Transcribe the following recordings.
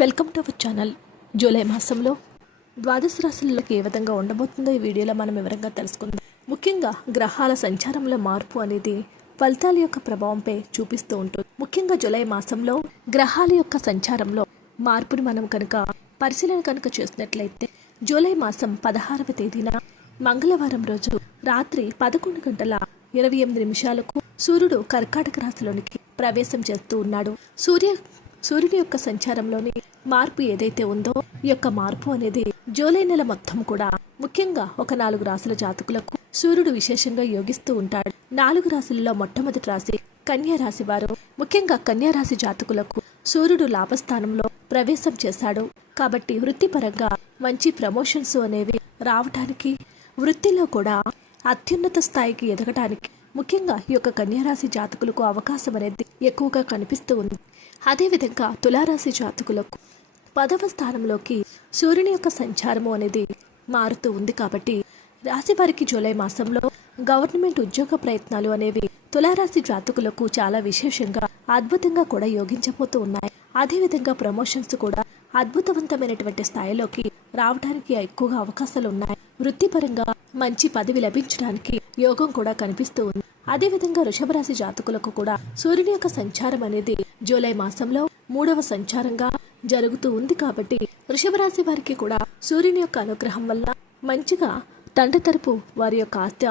Welcome to our channel. July మాసంలో ద్వాదశ రాశులకు ఏ విధంగా ఉండబోతుందో ఈ వీడియోలో మనం వివరంగా తెలుసుకుందాం. ముఖ్యంగా గ్రహాల సంచారంలో మార్పు అనేది ఫలితాల యొక్క ప్రభావంపై చూపిస్తూ ఉంటుంది. ముఖ్యంగా జూలై మాసంలో గ్రహాల యొక్క సంచారంలో మార్పుని మనం కనుక పరిశీలన కనుక చేసినట్లయితే జూలై మాసం పదహారవ తేదీన మంగళవారం రోజు రాత్రి పదకొండు గంటల ఇరవై ఎనిమిది నిమిషాలకు సూర్యుడు కర్కాటక రాశిలోనికి ప్రవేశం చేస్తూ ఉన్నాడు. సూర్య సూర్యుని యొక్క సంచారంలోని మార్పు ఏదైతే ఉందో ఈ యొక్క మార్పు అనేది జూలై నెల మొత్తం కూడా ముఖ్యంగా ఒక నాలుగు రాశుల జాతకులకు సూర్యుడు విశేషంగా యోగిస్తూ ఉంటాడు. నాలుగు రాశులలో మొట్టమొదటి రాశి కన్యా రాశి వారు. ముఖ్యంగా కన్యారాశి జాతకులకు సూర్యుడు లాభస్థానంలో ప్రవేశం చేశాడు. కాబట్టి వృత్తిపరంగా మంచి ప్రమోషన్స్ అనేవి రావటానికి వృత్తిలో కూడా అత్యున్నత స్థాయికి ఎదగటానికి ముఖ్యంగా ఈ యొక్క కన్యారాశి జాతకులకు అవకాశం అనేది ఎక్కువగా కనిపిస్తూ ఉంది. అదేవిధంగా తులారాశి జాతకులకు పదవ స్థానంలోకి సూర్యుని యొక్క సంచారము అనేది మారుతూ ఉంది కాబట్టి రాశి వారికి జూలై మాసంలో గవర్నమెంట్ ఉద్యోగ ప్రయత్నాలు అనేవి తులారాశి జాతకులకు చాలా విశేషంగా అద్భుతంగా కూడా యోగించబోతూ ఉన్నాయి. అదేవిధంగా ప్రమోషన్స్ కూడా అద్భుతవంతమైనటువంటి స్థాయిలోకి రావడానికి ఎక్కువగా అవకాశాలు ఉన్నాయి. వృత్తిపరంగా మంచి పదవి లభించడానికి యోగం కూడా కనిపిస్తూ ఉంది. అదేవిధంగా వృషభరాశి జాతకులకు కూడా సూర్యుని యొక్క సంచారం అనేది జూలై మాసంలో మూడవ సంచారంగా జరుగుతూ ఉంది కాబట్టి వృషభరాశి వారికి కూడా సూర్యుని యొక్క అనుగ్రహం వల్ల మంచిగా తండ్రి తరపు వారి యొక్క ఆస్తి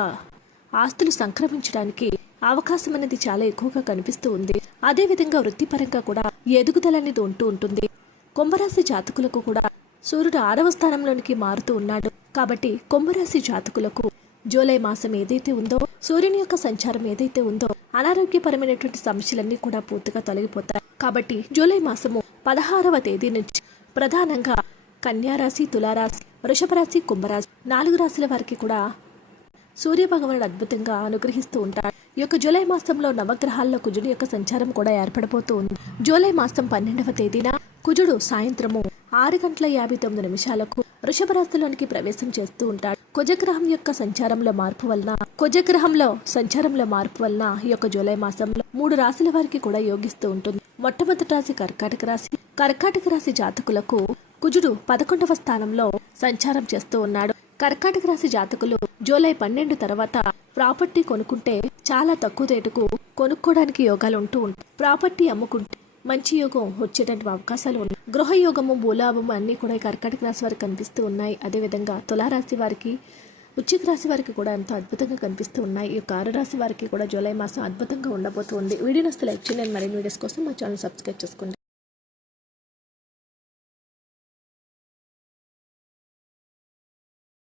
ఆస్తులు సంక్రమించడానికి అవకాశం అనేది చాలా ఎక్కువగా కనిపిస్తూ ఉంది. అదేవిధంగా వృత్తిపరంగా కూడా ఎదుగుదల అనేది ఉంటూ ఉంటుంది. కుంభరాశి జాతకులకు కూడా సూర్యుడు ఆరవ స్థానంలోనికి మారుతూ ఉన్నాడు. కాబట్టి కుంభరాశి జాతకులకు జూలై మాసం ఏదైతే ఉందో సూర్యుని యొక్క సంచారం ఏదైతే ఉందో అనారోగ్యపరమైనటువంటి సమస్యలన్నీ కూడా పూర్తిగా తొలగిపోతాయి. కాబట్టి జూలై మాసము పదహారవ తేదీ నుంచి ప్రధానంగా కన్యారాశి తులారాశి వృషభ రాశి కుంభరాశి నాలుగు రాశుల వారికి కూడా సూర్య భగవానుడు అద్భుతంగా అనుగ్రహిస్తూ ఉంటాడు. ఈ యొక్క జూలై మాసంలో నవగ్రహాల్లో కుజుడి యొక్క సంచారం కూడా ఏర్పడబోతూ ఉంది. జూలై మాసం పన్నెండవ తేదీన కుజుడు సాయంత్రము ఆరు గంటల యాభై తొమ్మిది నిమిషాలకు వృషభ రాశిలోనికి ప్రవేశం చేస్తూ ఉంటాడు. కుజగ్రహం యొక్క సంచారంలో మార్పు వలన కుజగ్రహంలో సంచారంలో మార్పు వలన ఈ యొక్క జూలై మాసంలో మూడు రాశుల వారికి కూడా యోగిస్తూ ఉంటుంది. మొట్టమొదటి రాశి కర్కాటక రాశి. కర్కాటక రాశి జాతకులకు కుజుడు పదకొండవ స్థానంలో సంచారం చేస్తూ ఉన్నాడు. కర్కాటక రాశి జాతకులు జూలై పన్నెండు తర్వాత ప్రాపర్టీ కొనుక్కుంటే చాలా తక్కువ రేటుకు కొనుక్కోవడానికి యోగాలు ఉంటూ ఉంటాయి. ప్రాపర్టీ అమ్ముకుంటే మంచి యోగం వచ్చేటటువంటి అవకాశాలు ఉన్నాయి. గృహ యోగము భూలాభము అన్నీ కూడా ఈ కర్కాటక రాశి వారికి కనిపిస్తూ ఉన్నాయి. అదేవిధంగా తులారాశి వారికి వృశ్చిక రాశి వారికి కూడా ఎంతో అద్భుతంగా కనిపిస్తూ ఉన్నాయి. ఈ యొక్క ఆరు రాశి వారికి కూడా జూలై మాసం అద్భుతంగా ఉండబోతుంది. వీడియో లైక్ చేయండి. మరిన్ని వీడియోస్ కోసం మా ఛానల్ సబ్స్క్రైబ్ చేసుకోండి.